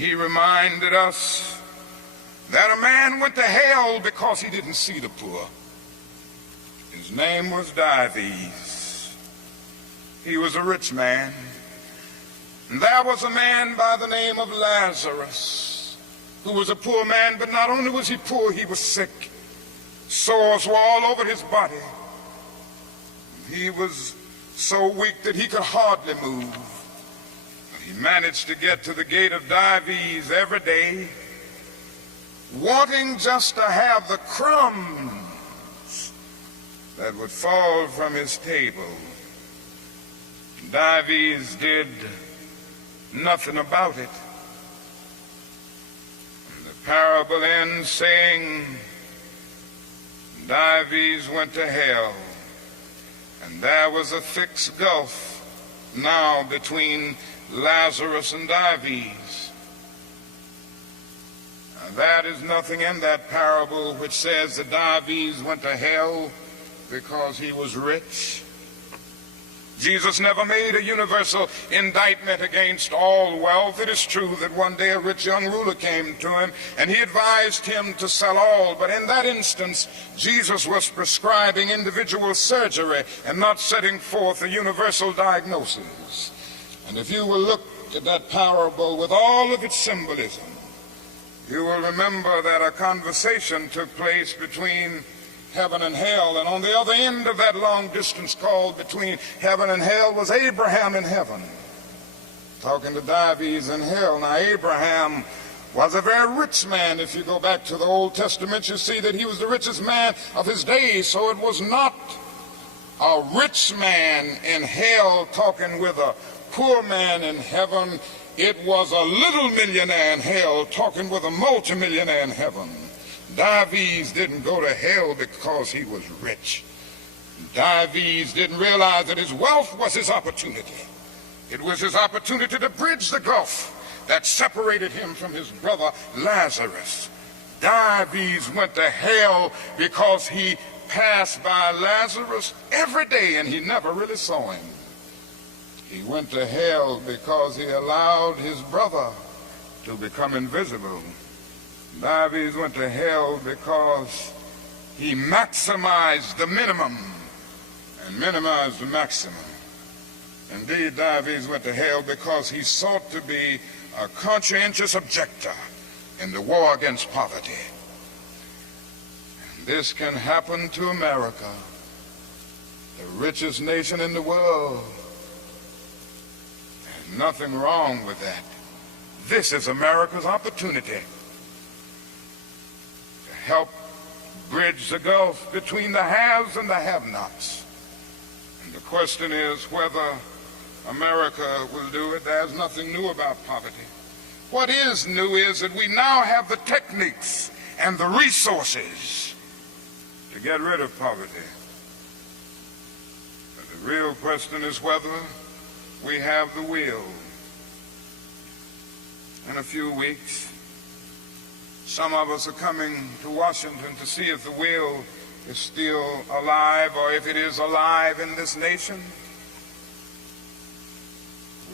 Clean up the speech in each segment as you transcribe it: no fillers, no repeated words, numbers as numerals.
he reminded us that a man went to hell because he didn't see the poor. His name was Dives. He was a rich man. And there was a man by the name of Lazarus, who was a poor man, but not only was he poor, he was sick. Sores were all over his body. He was so weak that he could hardly move. But he managed to get to the gate of Dives every day, wanting just to have the crumbs that would fall from his table. Dives did nothing about it. And the parable ends saying, Dives went to hell, and there was a thick gulf now between Lazarus and Dives. Now, that is nothing in that parable which says that Dives went to hell because he was rich. Jesus never made a universal indictment against all wealth. It is true that one day a rich young ruler came to him and he advised him to sell all, but in that instance Jesus was prescribing individual surgery and not setting forth a universal diagnosis. And if you will look at that parable with all of its symbolism, you will remember that a conversation took place between heaven and hell, and on the other end of that long distance call between heaven and hell was Abraham in heaven talking to Dives in hell. Now Abraham was a very rich man. If you go back to the Old Testament, you see that he was the richest man of his days. So it was not a rich man in hell talking with a poor man in heaven. It was a little millionaire in hell talking with a multimillionaire in heaven. Dives didn't go to hell because he was rich. Dives didn't realize that his wealth was his opportunity. It was his opportunity to bridge the gulf that separated him from his brother Lazarus. Dives went to hell because he passed by Lazarus every day and he never really saw him. He went to hell because he allowed his brother to become invisible. Dives went to hell because he maximized the minimum and minimized the maximum. Indeed, Dives went to hell because he sought to be a conscientious objector in the war against poverty. And this can happen to America, the richest nation in the world. There's nothing wrong with that. This is America's opportunity help bridge the gulf between the haves and the have-nots. And the question is whether America will do it. There's nothing new about poverty. What is new is that we now have the techniques and the resources to get rid of poverty. But the real question is whether we have the will. In a few weeks, some of us are coming to Washington to see if the will is still alive, or if it is alive in this nation.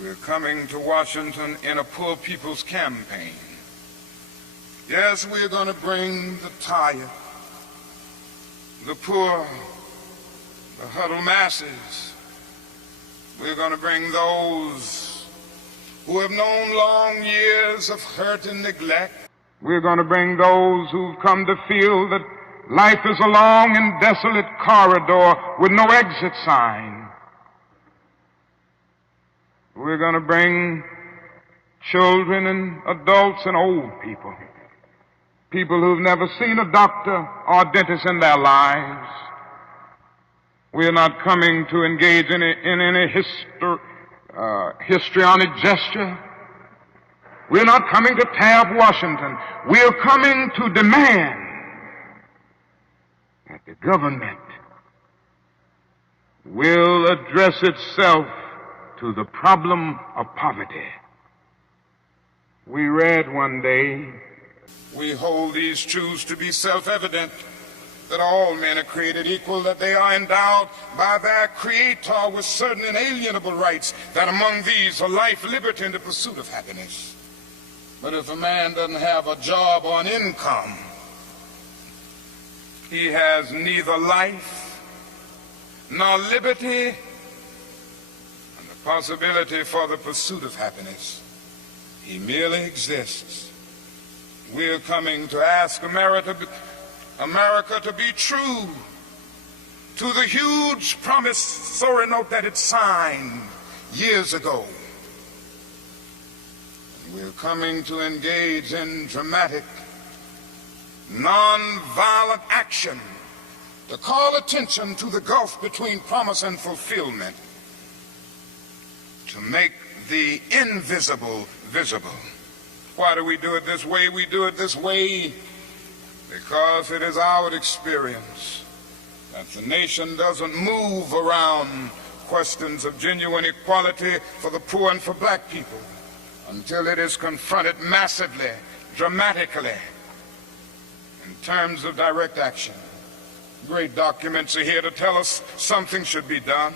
We're coming to Washington in a poor people's campaign. Yes, we're going to bring the tired, the poor, the huddled masses. We're going to bring those who have known long years of hurt and neglect. We're going to bring those who've come to feel that life is a long and desolate corridor with no exit sign. We're going to bring children and adults and old people, people who've never seen a doctor or a dentist in their lives. We're not coming to engage in any histrionic gesture. We're not coming to tear up Washington. We're coming to demand that the government will address itself to the problem of poverty. We read one day, we hold these truths to be self-evident, that all men are created equal, that they are endowed by their Creator with certain inalienable rights, that among these are life, liberty, and the pursuit of happiness. But if a man doesn't have a job or an income, he has neither life nor liberty and the possibility for the pursuit of happiness. He merely exists. We're coming to ask America to be true to the huge promissory note that it signed years ago. We're coming to engage in dramatic, non-violent action to call attention to the gulf between promise and fulfillment, to make the invisible visible. Why do we do it this way? We do it this way because it is our experience that the nation doesn't move around questions of genuine equality for the poor and for black people until it is confronted massively, dramatically, in terms of direct action. Great documents are here to tell us something should be done.